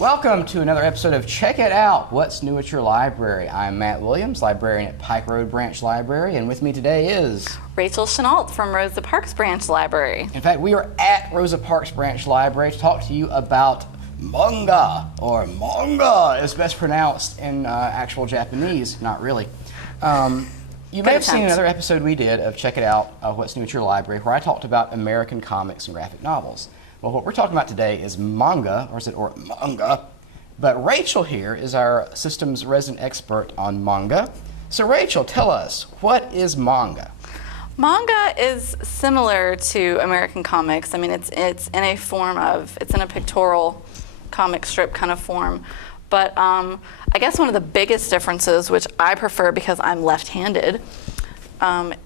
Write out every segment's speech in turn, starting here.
Welcome to another episode of Check It Out, What's New at Your Library. I'm Matt Williams, librarian at Pike Road Branch Library, and with me today is... Rachel Chenault from Rosa Parks Branch Library. In fact, we are at Rosa Parks Branch Library to talk to you about manga, or manga is best pronounced in actual Japanese, not really. You may have seen another episode we did of Check It Out, What's New at Your Library, where I talked about American comics and graphic novels. Well, what we're talking about today is manga, or manga, but Rachel here is our systems resident expert on manga. So Rachel, tell us, what is manga? Manga is similar to American comics. I mean, it's in a form of, it's in a pictorial comic strip kind of form. But I guess one of the biggest differences, which I prefer because I'm left-handed,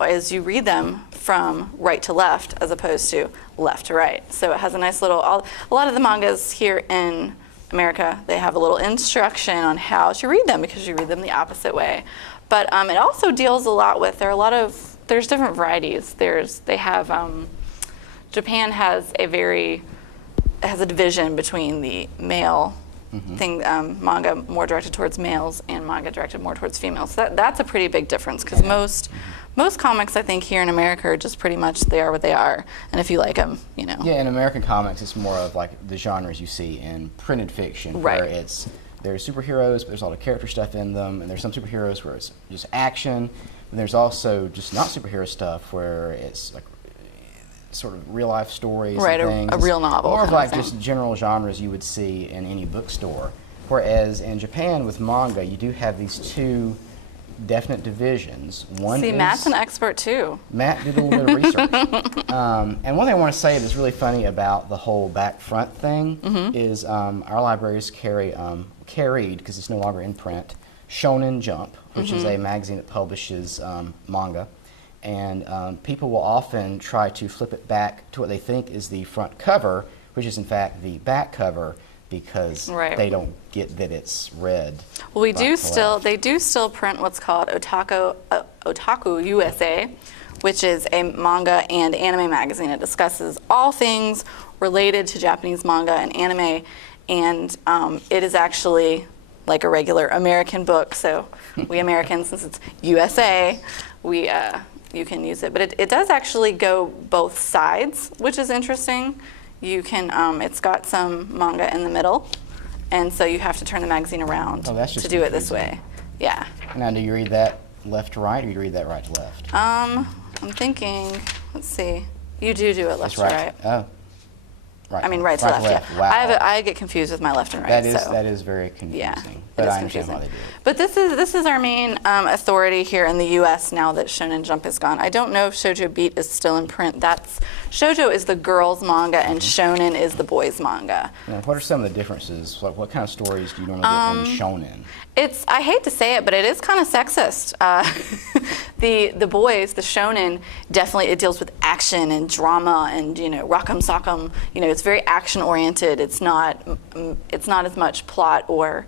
is you read them from right to left as opposed to left to right. So it has a nice little, a lot of the mangas here in America, they have a little instruction on how to read them because you read them the opposite way. But it also deals a lot with, there's different varieties. Japan has a division between the male manga more directed towards males and manga directed more towards females. So that's a pretty big difference because most comics I think here in America are just pretty much they are what they are, and if you like them, you know. Yeah, in American comics it's more of like the genres you see in printed fiction, right, where there's superheroes, but there's a lot of character stuff in them, and there's some superheroes where it's just action, and there's also just not superhero stuff where it's like sort of real life stories, right, and things. A real novel. More of like just general genres you would see in any bookstore. Whereas in Japan with manga, you do have these two definite divisions. Matt's an expert too. Matt did a little bit of research. And one thing I want to say that's really funny about the whole back front thing is our libraries carried, because it's no longer in print, Shonen Jump, which is a magazine that publishes manga. And people will often try to flip it back to what they think is the front cover, which is in fact the back cover, because they don't get that it's red. Well, they do still print what's called Otaku USA, which is a manga and anime magazine. It discusses all things related to Japanese manga and anime, and it is actually like a regular American book. So we Americans, since it's USA, you can use it. But it does actually go both sides, which is interesting. You can, it's got some manga in the middle, and so you have to turn the magazine around to do it this way. Yeah. Now, do you read that left to right, or do you read that right to left? I'm thinking, let's see. You do it left to right. Oh. Right. I mean, right to left, yeah. Wow. I get confused with my left and right. That is very confusing. Yeah, but I understand why they do it. But this is our main authority here in the U.S. now that Shonen Jump is gone. I don't know if Shoujo Beat is still in print. Shoujo is the girls' manga, and Shonen is the boys' manga. Now, what are some of the differences? What kind of stories do you normally get in Shonen? I hate to say it, but it is kind of sexist. The boys, the shonen, definitely it deals with action and drama and rock'em sock'em. It's very action oriented. It's not as much plot or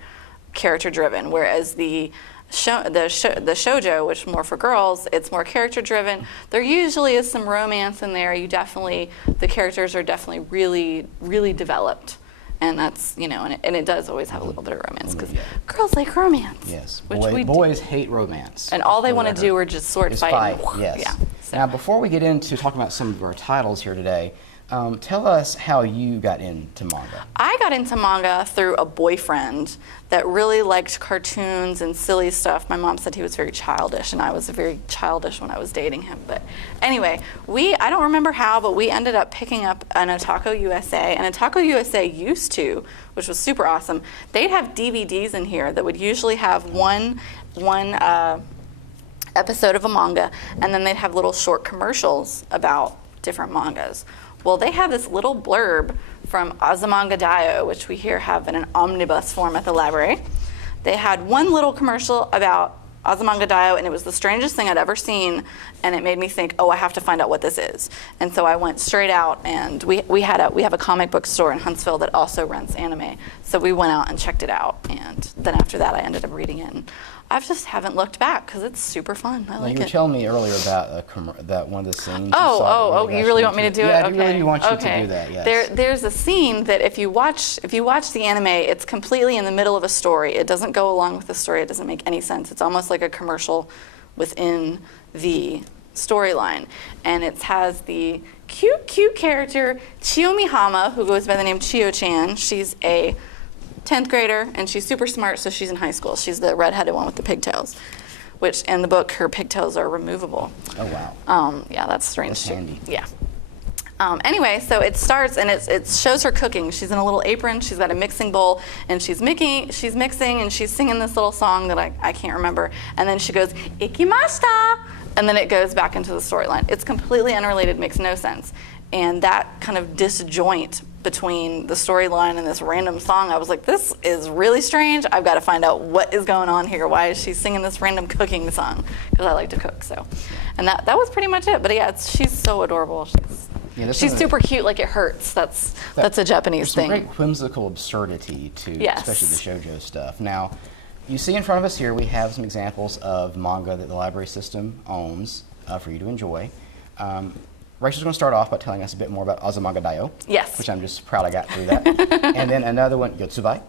character driven. Whereas the shoujo, which is more for girls, it's more character driven. There usually is some romance in there. The characters are definitely really, really developed. And that's, and it does always have a little bit of romance, because girls like romance. Yes, boys hate romance. And all they want to do are just sword fight. Yes. Yeah, so. Now, before we get into talking about some of our titles here today, tell us how you got into manga. I got into manga through a boyfriend that really liked cartoons and silly stuff. My mom said he was very childish, and I was very childish when I was dating him. But anyway, I don't remember how, but we ended up picking up an Otaku USA. And Otaku USA used to, which was super awesome, they'd have DVDs in here that would usually have one episode of a manga, and then they'd have little short commercials about different mangas. Well, they have this little blurb from Azumanga Daioh, which we here have in an omnibus form at the library. They had one little commercial about Azumanga Daioh, and it was the strangest thing I'd ever seen, and it made me think, oh, I have to find out what this is. And so I went straight out, and we have a comic book store in Huntsville that also rents anime. So we went out and checked it out, and then after that I ended up reading it. I just haven't looked back because it's super fun. I like you were it. telling me earlier about that one of the scenes. Oh, you really want me to do it? Yeah, Okay. I really want you to do that, yes. There's a scene that if you watch the anime, it's completely in the middle of a story. It doesn't go along with the story. It doesn't make any sense. It's almost like a commercial within the storyline. And it has the cute character Chiyomi Hama, who goes by the name Chiyo-chan. She's a 10th grader, and she's super smart, so she's in high school. She's the redheaded one with the pigtails, which in the book, her pigtails are removable. Oh, wow. Yeah, that's strange. That's handy. Yeah. Anyway, so it starts, and it shows her cooking. She's in a little apron. She's got a mixing bowl, and she's mixing, and she's singing this little song that I can't remember. And then she goes, "Ikimashita!" And then it goes back into the storyline. It's completely unrelated, makes no sense. And that kind of disjoint between the storyline and this random song, I was like, this is really strange. I've got to find out what is going on here. Why is she singing this random cooking song? Because I like to cook, so. And that was pretty much it. But yeah, she's so adorable. She's super cute, like it hurts. That's a Japanese thing. There's some great whimsical absurdity to Yes. especially the shoujo stuff. Now, you see in front of us here, we have some examples of manga that the library system owns for you to enjoy. Rachel's going to start off by telling us a bit more about Azumanga Daioh. Yes. Which I'm just proud I got through that. And then another one, Yotsubai.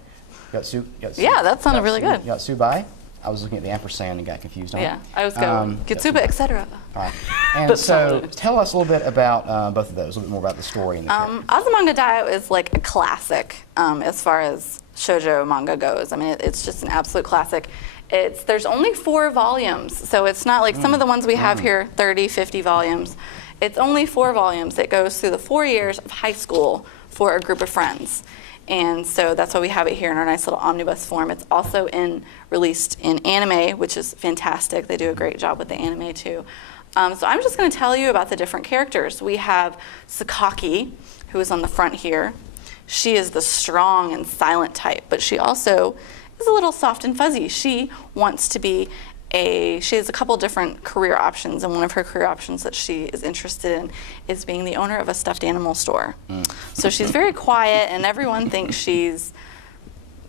Yeah, that sounded really good. Yotsubai. I was looking at the ampersand and got confused on it. Yeah, I was going, Getsuba, etc. All right. And so tell us a little bit about both of those, a little bit more about the story. And the Azumanga Daioh is like a classic as far as shoujo manga goes. I mean, it's just an absolute classic. There's only 4 volumes, so it's not like some of the ones we have here, 30, 50 volumes. It's only 4 volumes. It goes through the 4 years of high school for a group of friends. And so that's why we have it here in our nice little omnibus form. It's also released in anime, which is fantastic. They do a great job with the anime too. So I'm just going to tell you about the different characters. We have Sakaki, who is on the front here. She is the strong and silent type, but she also is a little soft and fuzzy. She wants to be she has a couple different career options, and one of her career options that she is interested in is being the owner of a stuffed animal store. So she's very quiet, and everyone thinks she's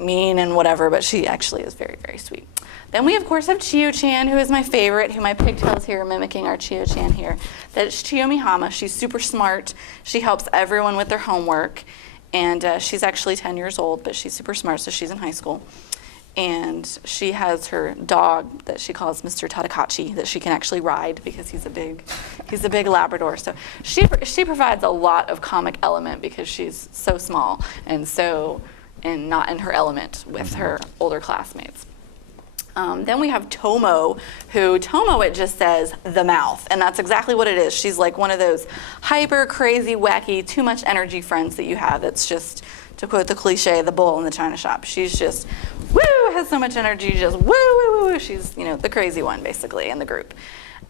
mean and whatever, but she actually is very, very sweet. Then we, of course, have Chiyo-chan, who is my favorite, who my pigtails here are mimicking our Chiyo-chan here. That's Chiyomi Hama. She's super smart. She helps everyone with their homework, and she's actually 10 years old, but she's super smart, so she's in high school. And she has her dog that she calls Mr. Tadakachi that she can actually ride because he's a big Labrador. So she provides a lot of comic element because she's so small and not in her element with her older classmates. Then we have Tomo, it just says the mouth, and that's exactly what it is. She's like one of those hyper, crazy, wacky, too much energy friends that you have that's just, to quote the cliche, the bull in the china shop. She's just, woo, has so much energy, just woo, woo, woo, woo. She's, the crazy one, basically, in the group.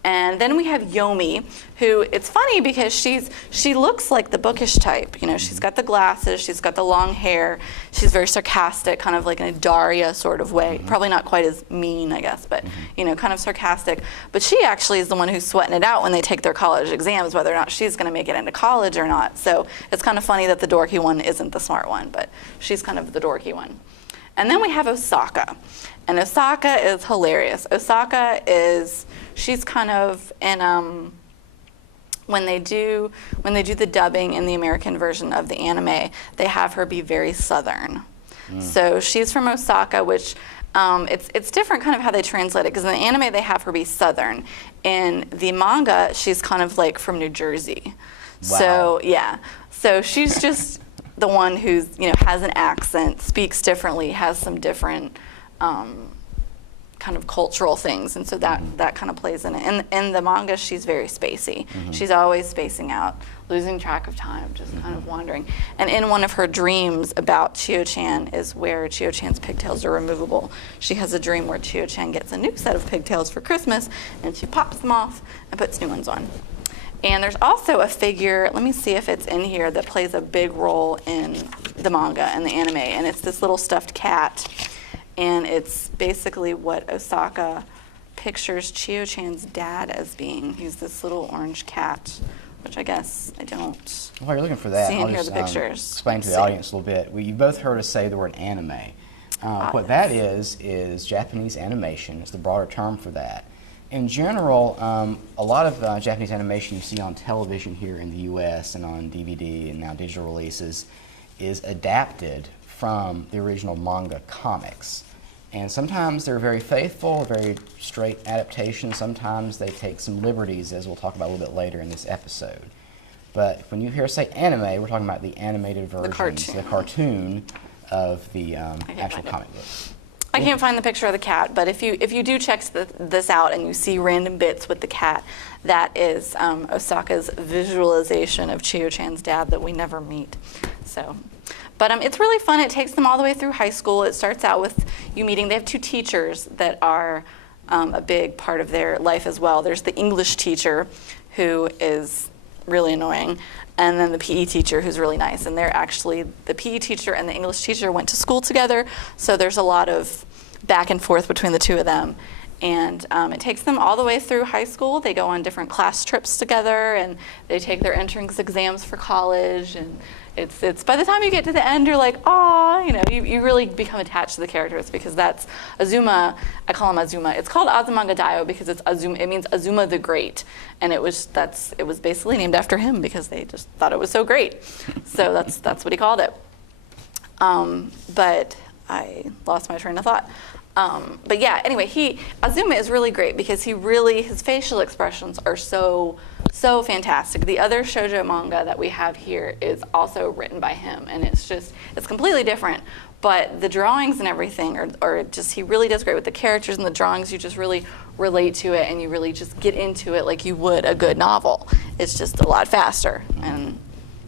And then we have Yomi, who, it's funny because she looks like the bookish type. She's got the glasses, she's got the long hair, she's very sarcastic, kind of like in a Daria sort of way. Probably not quite as mean, I guess, but, kind of sarcastic. But she actually is the one who's sweating it out when they take their college exams, whether or not she's going to make it into college or not. So it's kind of funny that the dorky one isn't the smart one, but she's kind of the dorky one. And then we have Osaka. And Osaka is hilarious. She's kind of in, when they do the dubbing in the American version of the anime, they have her be very Southern. So she's from Osaka, which it's different kind of how they translate it, because in the anime they have her be Southern. In the manga, she's kind of like from New Jersey. Wow. So yeah, so she's just the one who's has an accent, speaks differently, has some different kind of cultural things, and so that kind of plays in it. In the manga, she's very spacey. She's always spacing out, losing track of time, just kind of wandering. And in one of her dreams about Chiyo-chan is where Chiyo-chan's pigtails are removable. She has a dream where Chiyo-chan gets a new set of pigtails for Christmas, and she pops them off and puts new ones on. And there's also a figure, let me see if it's in here, that plays a big role in the manga and the anime, and it's this little stuffed cat. And it's basically what Osaka pictures Chiyo-chan's dad as being. He's this little orange cat, which I guess I don't While you're looking for that, see in I'll here just the pictures. explain to the audience a little bit. You both heard us say the word anime. What that is Japanese animation. It's the broader term for that. In general, a lot of Japanese animation you see on television here in the U.S. and on DVD and now digital releases is adapted from the original manga comics. And sometimes they're very faithful, very straight adaptations. Sometimes they take some liberties, as we'll talk about a little bit later in this episode. But when you hear us say anime, we're talking about the animated versions, the cartoon of the actual comic book. I can't find the picture of the cat, but if you do check this out and you see random bits with the cat, that is Osaka's visualization of Chiyo-chan's dad that we never meet. So, but it's really fun. It takes them all the way through high school. It starts out with you meeting. They have two teachers that are a big part of their life as well. There's the English teacher, who is really annoying, and then the PE teacher, who's really nice. And they're actually, the PE teacher and the English teacher went to school together, so there's a lot of back and forth between the two of them. And it takes them all the way through high school. They go on different class trips together, and they take their entrance exams for college. And it's by the time you get to the end, you're like, ah, you really become attached to the characters, because that's Azuma. I call him Azuma. It's called Azumanga Daioh because it's Azuma. It means Azuma the Great, and it was basically named after him because they just thought it was so great. So that's what he called it. But I lost my train of thought. But yeah, anyway, Azuma is really great because his facial expressions are so fantastic. The other shoujo manga that we have here is also written by him, and it's completely different. But the drawings and everything are just, he really does great with the characters and the drawings. You just really relate to it, and you really just get into it like you would a good novel. It's just a lot faster, and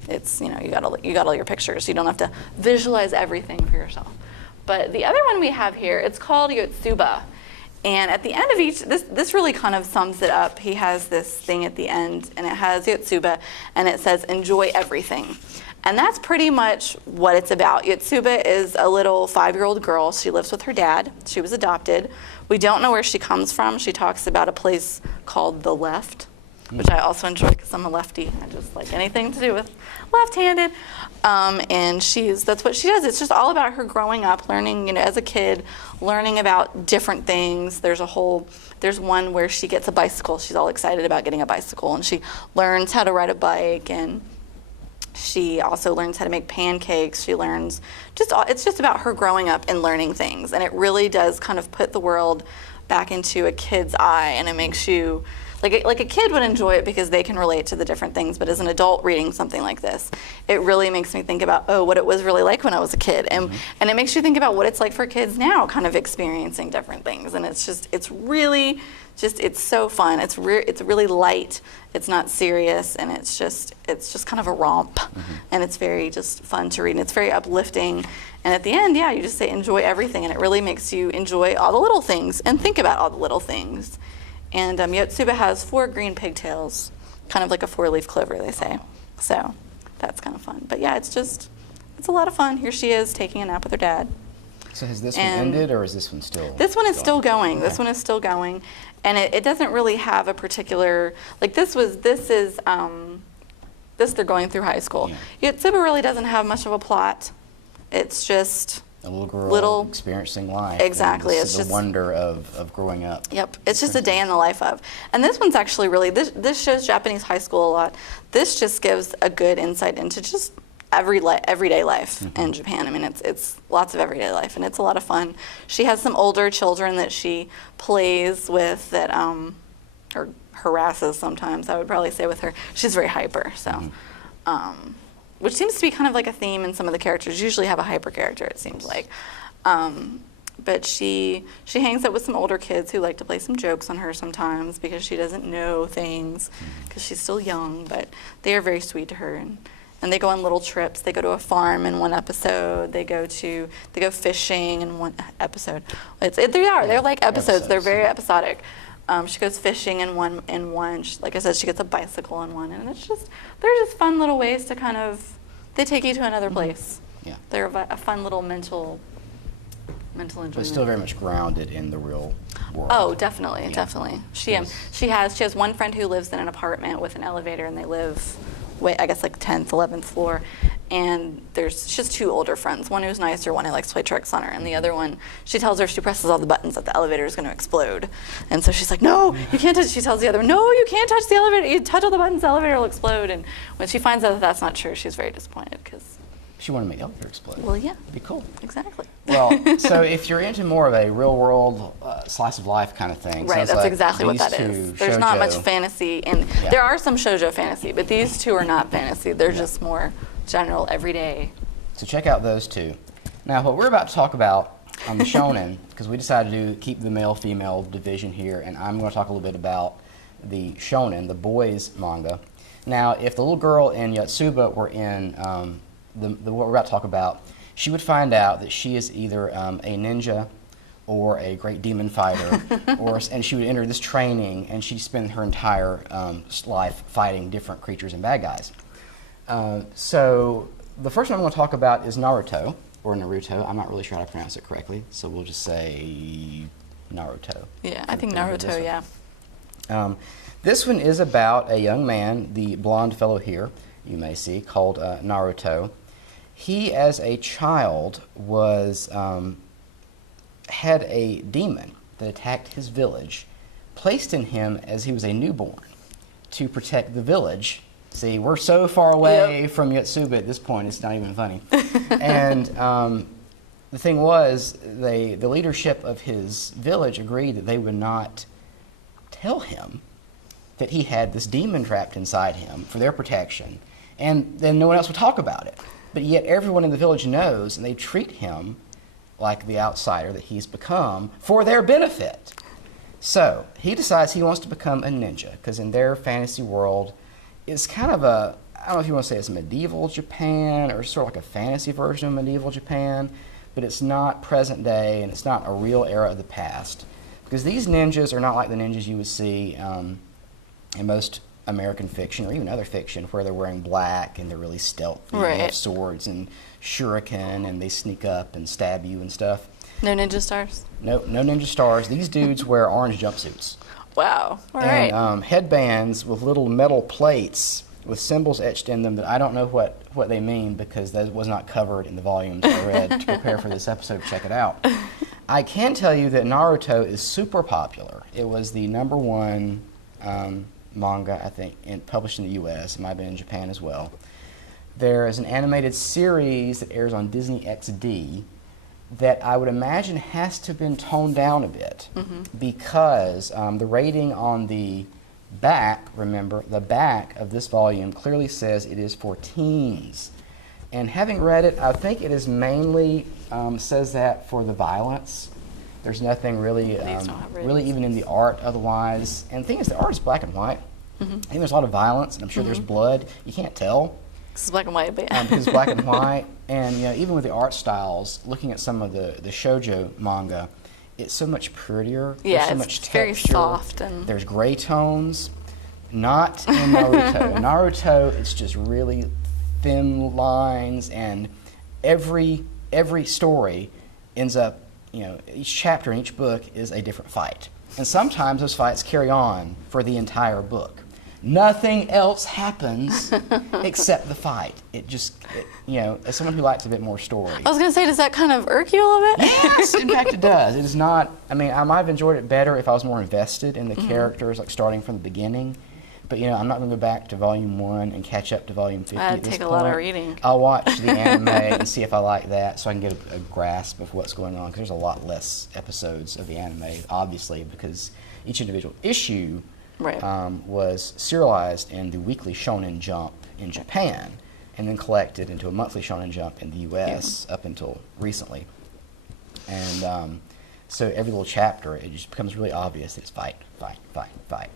it's, you got all your pictures. You don't have to visualize everything for yourself. But the other one we have here, it's called Yotsuba. And at the end of each, this really kind of sums it up. He has this thing at the end, and it has Yotsuba, and it says, enjoy everything. And that's pretty much what it's about. Yotsuba is a little 5-year-old girl. She lives with her dad. She was adopted. We don't know where she comes from. She talks about a place called The Left, which I also enjoy because I'm a lefty. I just like anything to do with left-handed. And that's what she does. It's just all about her growing up, learning, as a kid, learning about different things. There's one where she gets a bicycle. She's all excited about getting a bicycle, and she learns how to ride a bike, and she also learns how to make pancakes. She learns it's just about her growing up and learning things. And it really does kind of put the world back into a kid's eye, and it makes you, like a kid would enjoy it because they can relate to the different things, but as an adult reading something like this, it really makes me think about, what it was really like when I was a kid. And it makes you think about what it's like for kids now, kind of experiencing different things. And it's so fun. It's really light. It's not serious, and it's just kind of a romp. And it's very just fun to read, and it's very uplifting. And at the end, you just say enjoy everything, and it really makes you enjoy all the little things and think about all the little things. And Yotsuba has 4 green pigtails, kind of like a 4-leaf clover, they say. So that's kind of fun. But yeah, it's a lot of fun. Here she is taking a nap with her dad. So has this one ended, or is this one still? This one is still going. Okay. This one is still going, and it doesn't really have a particular, like this they're going through high school. Yeah. Yotsuba really doesn't have much of a plot. It's just a little girl experiencing life. Exactly. It's the wonder of growing up. Yep. It's just a day in the life of. And this one's actually really, this shows Japanese high school a lot. This just gives a good insight into just everyday life in Japan. I mean, it's lots of everyday life, and it's a lot of fun. She has some older children that she plays with that, or harasses sometimes, I would probably say with her. She's very hyper, so. Which seems to be kind of like a theme in some of the characters. Usually have a hyper character, it seems like. But she hangs out with some older kids who like to play some jokes on her sometimes because she doesn't know things, because she's still young, but they are very sweet to her. And they go on little trips. They go to a farm in one episode. They go fishing in one episode. They're like episodes. They're very episodic. She goes fishing in one. Like I said, she gets a bicycle in one, and they're just fun little ways to kind of, they take you to another place. Yeah. They're a fun little mental enjoyment. But still very much grounded in the real world. Oh, definitely. She has one friend who lives in an apartment with an elevator, and they live I guess like 10th, 11th floor, and there's just two older friends, one who's nicer, one who likes to play tricks on her, and the other one, she tells her if she presses all the buttons that the elevator is going to explode. And so she's like, no, you can't touch, she tells the other one, no, you can't touch the elevator, you touch all the buttons, the elevator will explode. And when she finds out that that's not true, she's very disappointed because... She wanted to make the elevator explode. Well, yeah. That'd be cool. Exactly. Well, so if you're into more of a real-world slice of life kind of thing, right, that's like exactly what that is. There's not much fantasy, and there are some shoujo fantasy, but these two are not fantasy. They're just more general, everyday. So check out those two. Now, what we're about to talk about on the shonen, because we decided to keep the male-female division here, and I'm going to talk a little bit about the shonen, the boys manga. Now, if the little girl in Yotsuba were in what we're about to talk about, she would find out that she is either a ninja or a great demon fighter, and she would enter this training, and she'd spend her entire life fighting different creatures and bad guys. So the first one I'm going to talk about is Naruto, or Naruto. I'm not really sure how to pronounce it correctly, so we'll just say Naruto. Yeah, I think Naruto, yeah. This one is about a young man, the blonde fellow here, you may see, called Naruto. He, as a child, had a demon that attacked his village, placed in him as he was a newborn to protect the village. See, we're so far away from Yotsuba at this point, it's not even funny. And the thing was, the leadership of his village agreed that they would not tell him that he had this demon trapped inside him for their protection, and then no one else would talk about it. But yet everyone in the village knows, and they treat him like the outsider that he's become for their benefit. So he decides he wants to become a ninja, because in their fantasy world, it's kind of a, I don't know if you want to say it's medieval Japan, or sort of like a fantasy version of medieval Japan, but it's not present day, and it's not a real era of the past. Because these ninjas are not like the ninjas you would see in most American fiction or even other fiction, where they're wearing black and they're really stealthy, and they have swords and shuriken, and they sneak up and stab you and stuff. No ninja stars? No ninja stars. These dudes wear orange jumpsuits. Wow. All and right. Headbands with little metal plates with symbols etched in them that I don't know what they mean, because that was not covered in the volumes I read to prepare for this episode. Check it out. I can tell you that Naruto is super popular. It was the #1 manga, I think, published in the U.S. It might have been in Japan as well. There is an animated series that airs on Disney XD that I would imagine has to have been toned down a bit, because the rating on the back, remember, the back of this volume clearly says it is for teens. And having read it, I think it is mainly says that for the violence. There's nothing really, really even in the art otherwise. And the thing is, the art is black and white. I think there's a lot of violence, and I'm sure there's blood. You can't tell. This is black and white, but yeah. Because it's black and white. And even with the art styles, looking at some of the shoujo manga, it's so much prettier. Yeah, there's so it's much texture. very soft. And there's gray tones. Not in Naruto. Naruto, it's just really thin lines, and every story ends up, each chapter in each book is a different fight. And sometimes those fights carry on for the entire book. Nothing else happens except the fight. As someone who likes a bit more story. I was going to say, does that kind of irk you a little bit? Yes, in fact it does. It is not, I might have enjoyed it better if I was more invested in the characters, like starting from the beginning. But, I'm not going to go back to Volume 1 and catch up to Volume 50 at this take a point. lot of reading. I'll watch the anime and see if I like that, so I can get a grasp of what's going on, because there's a lot less episodes of the anime, obviously, because each individual issue was serialized in the Weekly Shonen Jump in Japan, and then collected into a Monthly Shonen Jump in the U.S. up until recently. And so every little chapter, it just becomes really obvious that it's fight, fight, fight, fight.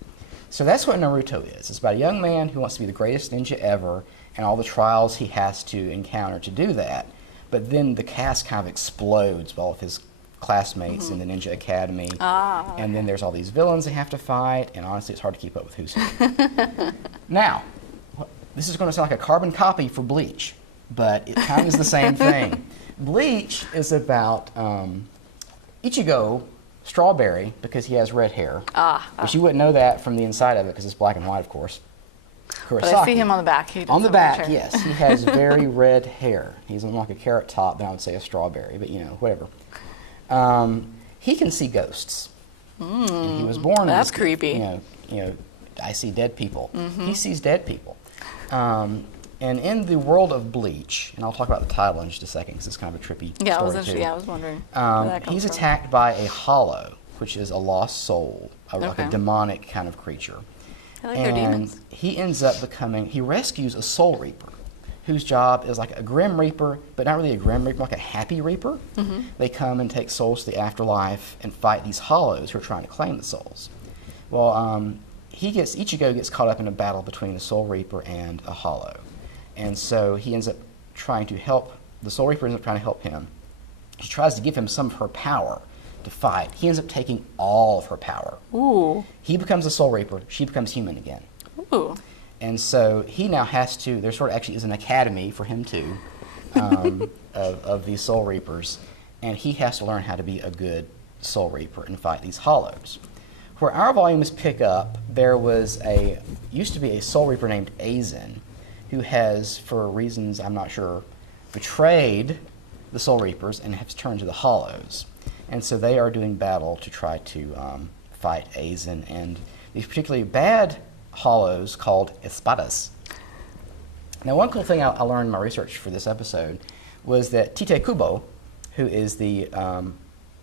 So that's what Naruto is. It's about a young man who wants to be the greatest ninja ever, and all the trials he has to encounter to do that. But then the cast kind of explodes with all of his classmates in the Ninja Academy. And then there's all these villains they have to fight, and honestly, it's hard to keep up with who's who. Now, this is going to sound like a carbon copy for Bleach, but it kind of is the same thing. Bleach is about Ichigo Strawberry, because he has red hair. But you wouldn't know that from the inside of it, because it's black and white, of course. Kurosaki. But I see him on the back. He On the doesn't back, have a chair. yes. He has very red hair. He's on like a carrot top, but I would say a strawberry, but whatever. He can see ghosts. And he was born. That's creepy. I see dead people. He sees dead people. And in the world of Bleach, and I'll talk about the title in just a second because it's kind of a trippy story too. I was wondering. Where that comes He's from. attacked by a hollow, which is a lost soul, like a demonic kind of creature. I like their demons. He ends up he rescues a soul reaper, whose job is like a grim reaper, but not really a grim reaper, like a happy reaper. They come and take souls to the afterlife and fight these hollows who are trying to claim the souls. Well, Ichigo gets caught up in a battle between a soul reaper and a hollow. And so he ends up trying to help, the soul reaper ends up trying to help him. She tries to give him some of her power to fight. He ends up taking all of her power. Ooh. He becomes a soul reaper, she becomes human again. Ooh. And so he now has to, there sort of actually is an academy for him too, of these soul reapers, and he has to learn how to be a good soul reaper and fight these hollows. Where our volumes pick up, there used to be a soul reaper named Aizen, who has, for reasons I'm not sure, betrayed the soul reapers and has turned to the hollows. And so they are doing battle to try to fight Aizen and these particularly bad hollows called espadas. Now, one cool thing I learned in my research for this episode was that Tite Kubo, who is the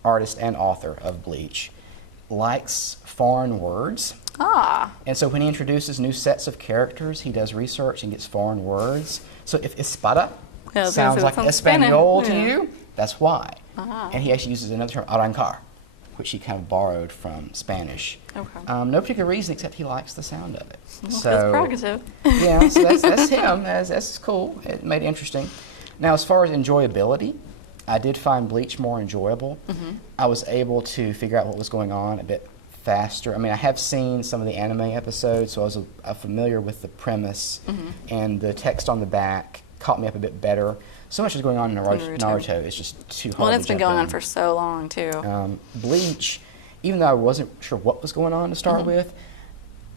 artist and author of Bleach, likes foreign words. And so when he introduces new sets of characters, he does research and gets foreign words. So if espada sounds like Espanol to you, that's why. And he actually uses another term, arrancar, which he kind of borrowed from Spanish. No particular reason except he likes the sound of it. Well, that's prerogative. Yeah, so that's him. That's cool. It made it interesting. Now, as far as enjoyability, I did find Bleach more enjoyable. I was able to figure out what was going on a bit faster. I mean, I have seen some of the anime episodes, so I was familiar with the premise, and the text on the back caught me up a bit better. So much is going on in Naruto, it's just too hard to Well, it's been going in. on for so long, too. Bleach, even though I wasn't sure what was going on to start with,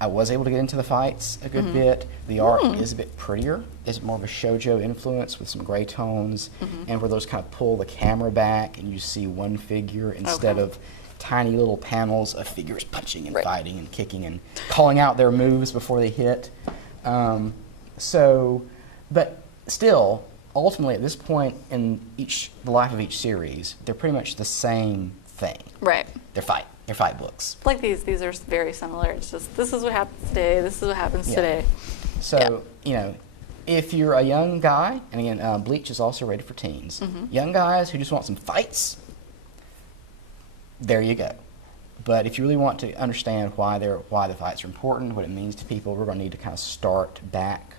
I was able to get into the fights a good bit. The art is a bit prettier. It's more of a shoujo influence with some gray tones, and where those kind of pull the camera back and you see one figure instead of tiny little panels of figures punching and fighting and kicking and calling out their moves before they hit. But still, ultimately at this point in the life of each series, they're pretty much the same thing. Right. They're fight books. Like these are very similar. It's just, this is what happens today, this is what happens today. So, if you're a young guy, and again, Bleach is also rated for teens, young guys who just want some fights, there you go. But if you really want to understand why the fights are important, what it means to people, we're going to need to kind of start back.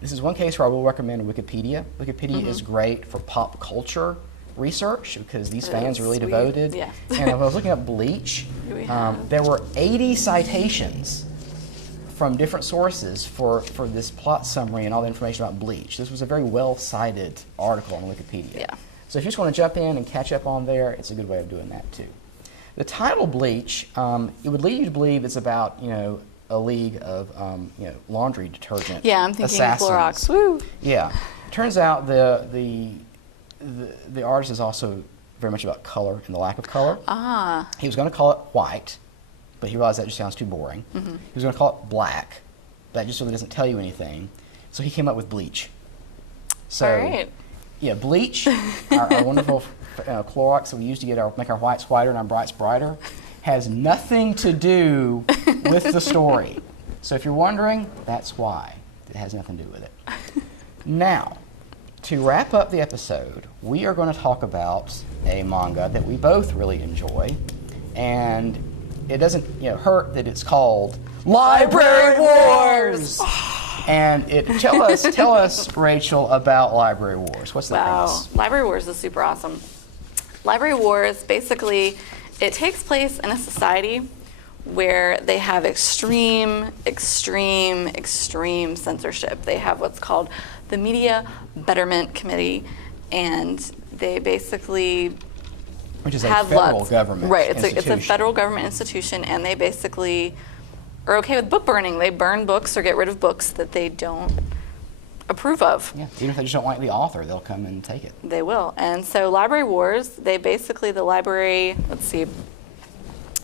This is one case where I will recommend Wikipedia. Wikipedia is great for pop culture research because these fans are really devoted. Yeah. And when I was looking up Bleach, there were 80 citations from different sources for this plot summary and all the information about Bleach. This was a very well-cited article on Wikipedia. Yeah. So if you just want to jump in and catch up on there, it's a good way of doing that too. The title Bleach, it would lead you to believe it's about, a league of, laundry detergent Yeah, I'm thinking assassins. Clorox. Woo! Yeah. Turns out the artist is also very much about color and the lack of color. He was going to call it white, but he realized that just sounds too boring. He was going to call it black, but that just really doesn't tell you anything. So he came up with bleach. So, all right. Yeah, bleach, our wonderful Clorox that we use to make our whites whiter and our brights brighter, has nothing to do with the story. So if you're wondering, that's why. It has nothing to do with it. Now, to wrap up the episode, we are going to talk about a manga that we both really enjoy, and it doesn't hurt that it's called Library Wars. And tell us, Rachel, about Library Wars. What's the premise? Library Wars is super awesome. Library Wars, basically, it takes place in a society where they have extreme censorship. They have what's called the Media Betterment Committee, and they basically which is a federal government right. It's institution. a federal government institution, and they basically are okay with book burning. They burn books or get rid of books that they don't approve of. Yeah, even if they just don't like the author, they'll come and take it. They will. And so Library Wars, they basically, the library, let's see,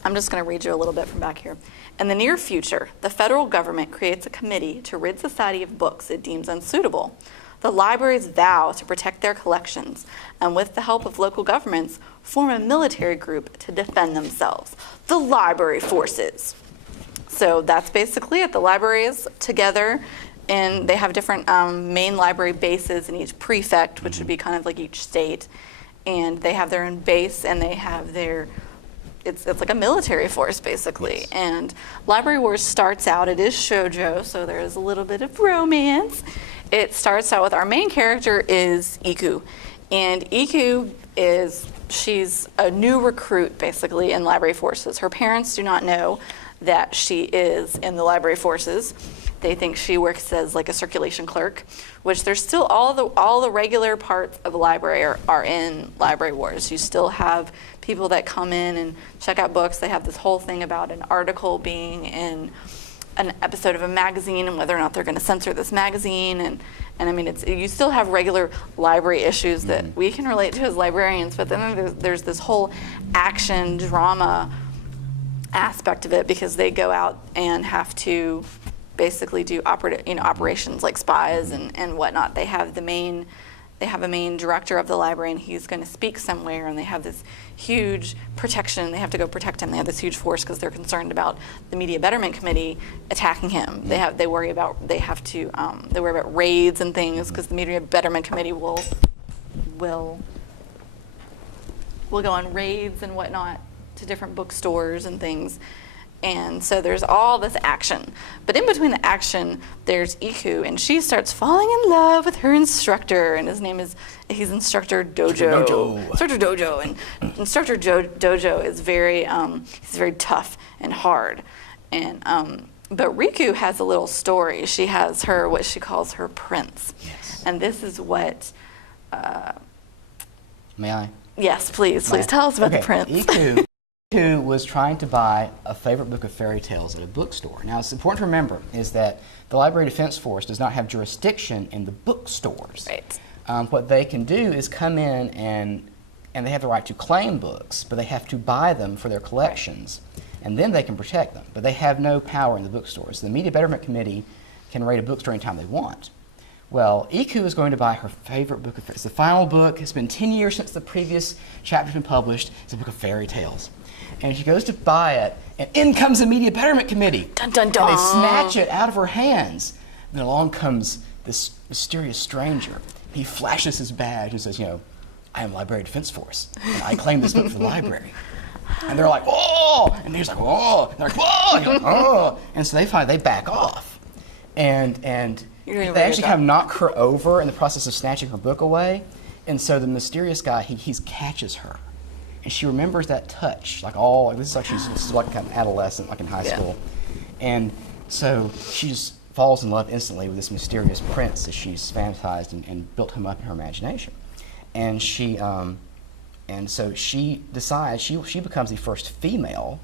I'm just going to read you a little bit from back here. In the near future, the federal government creates a committee to rid society of books it deems unsuitable. The libraries vow to protect their collections, and with the help of local governments, form a military group to defend themselves. The library forces. So that's basically it. The libraries together, and they have different main library bases in each prefect, which would be kind of like each state. And they have their own base, and they have their, it's like a military force, basically. Yes. And Library Wars starts out, it is shoujo, so there is a little bit of romance. It starts out with our main character is Iku. And Iku she's a new recruit, basically, in library forces. Her parents do not know that she is in the library forces. They think she works as like a circulation clerk, which there's still all the regular parts of a library are in Library Wars. You still have people that come in and check out books. They have this whole thing about an article being in an episode of a magazine and whether or not they're going to censor this magazine. And I mean, you still have regular library issues that we can relate to as librarians, but then there's this whole action drama aspect of it because they go out and have to basically do operations like spies and whatnot. They have a main director of the library, and he's going to speak somewhere, and they have this huge protection. They have to go protect him. They have this huge force because they're concerned about the Media Betterment Committee attacking him. They worry about raids and things because the Media Betterment Committee will go on raids and whatnot to different bookstores and things. And so there's all this action. But in between the action, there's Iku, and she starts falling in love with her instructor, and he's Instructor Dojo. Instructor Dojo. And Instructor Dojo is he's very tough and hard. And but Riku has a little story. She has what she calls her prince. Yes. And this is what... May I? Yes, please tell us about the prince. Iku who was trying to buy a favorite book of fairy tales at a bookstore. Now, it's important to remember is that the Library Defense Force does not have jurisdiction in the bookstores. Right. What they can do is come in and they have the right to claim books, but they have to buy them for their collections, and then they can protect them. But they have no power in the bookstores. The Media Betterment Committee can raid a bookstore anytime they want. Well, Iku is going to buy her favorite book of fairy. It's the final book. It's been 10 years since the previous chapter's been published. It's a book of fairy tales. And she goes to buy it, and in comes the Media Betterment Committee. Dun, dun, dun. And they snatch it out of her hands. And then along comes this mysterious stranger. He flashes his badge and says, I am Library Defense Force, and I claim this book for the library. And they're like, oh! And he's like, oh! And they're like, whoa! And he's like, oh! And so they back off. And they actually kind of knock her over in the process of snatching her book away. And so the mysterious guy, he catches her. And she remembers that touch, this is like an adolescent, like in high school. And so she just falls in love instantly with this mysterious prince that she's fantasized and built him up in her imagination. And so she decides she becomes the first female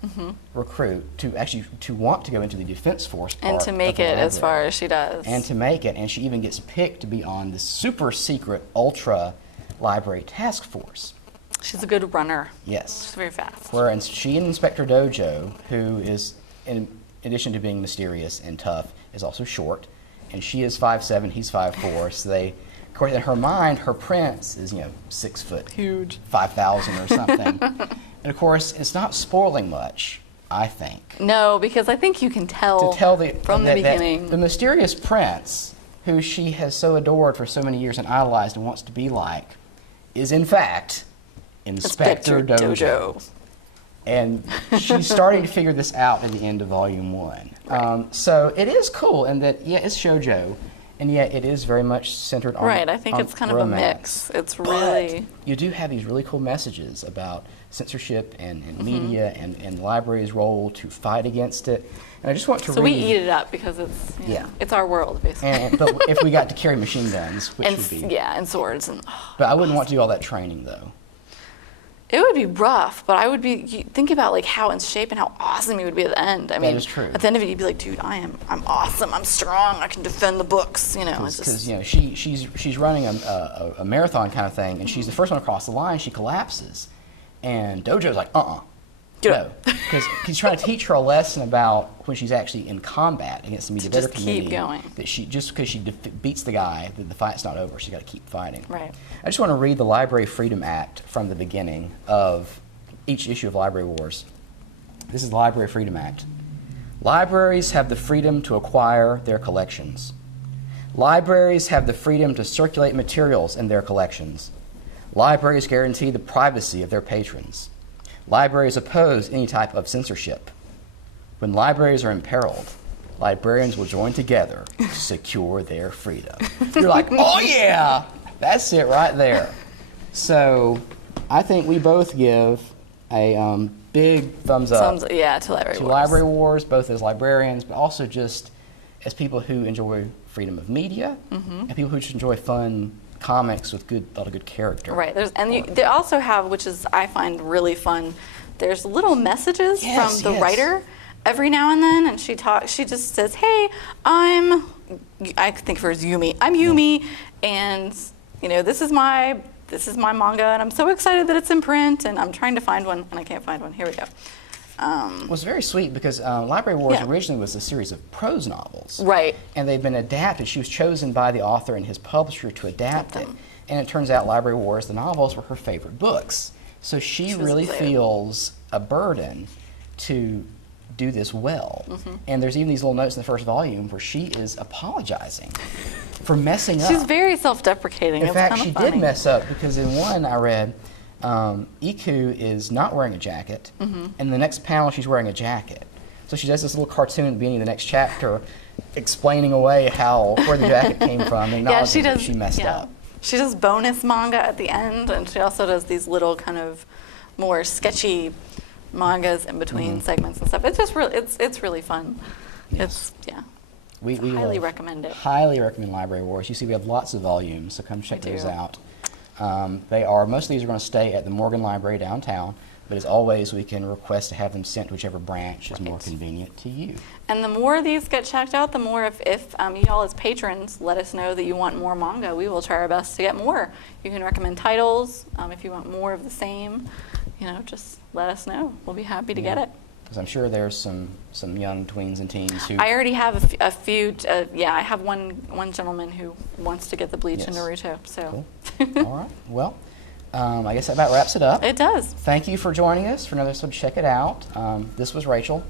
recruit to want to go into the defense force part and to make it as far as she does. And to make it, and she even gets picked to be on this super secret ultra library task force. She's a good runner. Yes. She's very fast. Whereas she and Inspector Dojo, who is, in addition to being mysterious and tough, is also short. And she is 5'7", he's 5'4". So of course, in her mind, her prince is, 6 foot. Huge. 5,000 or something. And of course, it's not spoiling much, I think. No, because I think you can tell, from the beginning. The mysterious prince, who she has so adored for so many years and idolized and wants to be like, is in fact Inspector Dojo. And she's starting to figure this out at the end of Volume 1. Right. So it is cool in that, it's shoujo, and yet it is very much centered on Right, I think it's kind romance. of a mix. It's really... But you do have these really cool messages about censorship and media and the library's role to fight against it. And I just want to read... So we eat it up because it's our world, basically. But if we got to carry machine guns, which would be... Yeah, and swords. But I wouldn't want to do all that training, though. It would be rough, but I would be, think about like how in shape and how awesome you would be at the end. I mean, is true. At the end of it, you'd be like, dude, I'm awesome, I'm strong, I can defend the books, you know. Because you know she's running a marathon kind of thing, and she's the first one across the line. She collapses, and Dojo's like, no, because he's trying to teach her a lesson about when she's actually in combat against the media better community. Keep going. That she just because she beats the guy, the fight's not over. She's got to keep fighting. Right. I just want to read the Library Freedom Act from the beginning of each issue of Library Wars. This is the Library Freedom Act. Libraries have the freedom to acquire their collections. Libraries have the freedom to circulate materials in their collections. Libraries guarantee the privacy of their patrons. Libraries oppose any type of censorship. When libraries are imperiled, librarians will join together to secure their freedom. You're like, oh yeah, that's it right there. So I think we both give a big thumbs up to Library Wars. Library Wars, both as librarians, but also just as people who enjoy freedom of media and people who just enjoy fun comics with a lot of good character. Right. They also have, which is I find really fun. There's little messages from the writer every now and then, and she just says, "Hey, I think of her as Yumi. I'm Yumi, and you know this is my manga, and I'm so excited that it's in print, and I'm trying to find one, and I can't find one. Here we go." Well, it's very sweet because Library Wars originally was a series of prose novels. Right. And they've been adapted. She was chosen by the author and his publisher to adapt it. And it turns out Library Wars, the novels, were her favorite books. So she really feels a burden to do this well. And there's even these little notes in the first volume where she is apologizing for messing up. She's very self-deprecating. In fact, she did mess up because in one I read, Iku is not wearing a jacket, and the next panel she's wearing a jacket. So she does this little cartoon at the beginning of the next chapter explaining away where the jacket came from and acknowledging that she messed up. She does bonus manga at the end, and she also does these little kind of more sketchy mangas in between segments and stuff. It's just it's really fun. Yes. We highly recommend it. Highly recommend Library Wars. You see, we have lots of volumes, so come check those out. Most of these are going to stay at the Morgan Library downtown, but as always, we can request to have them sent to whichever branch is more convenient to you. And the more these get checked out, the more if you all as patrons let us know that you want more manga, we will try our best to get more. You can recommend titles if you want more of the same. You know, just let us know. We'll be happy to get it. Because I'm sure there's some young tweens and teens who... I already have a few, I have one gentleman who wants to get the Bleach and Naruto. So. Cool. All right. Well, I guess that about wraps it up. It does. Thank you for joining us for another episode. Check it out. This was Rachel.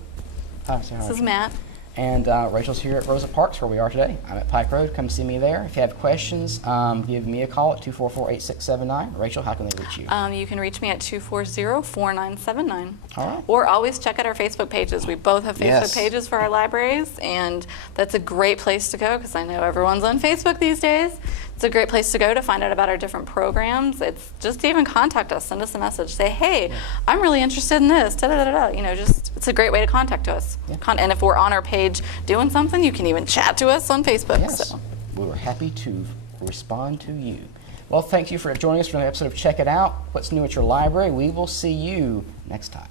This is Matt. And Rachel's here at Rosa Parks, where we are today. I'm at Pike Road. Come see me there. If you have questions, give me a call at 244-8679. Rachel, how can they reach you? You can reach me at 240-4979. All right. Or always check out our Facebook pages. We both have Facebook pages for our libraries, and that's a great place to go because I know everyone's on Facebook these days. It's a great place to go to find out about our different programs. It's just to even contact us, send us a message, say, hey, I'm really interested in this, da-da-da-da. You know, it's a great way to contact us. Yeah. And if we're on our page doing something, you can even chat to us on Facebook. Yes, so. we were happy to respond to you. Well, thank you for joining us for another episode of Check It Out. What's new at your library? We will see you next time.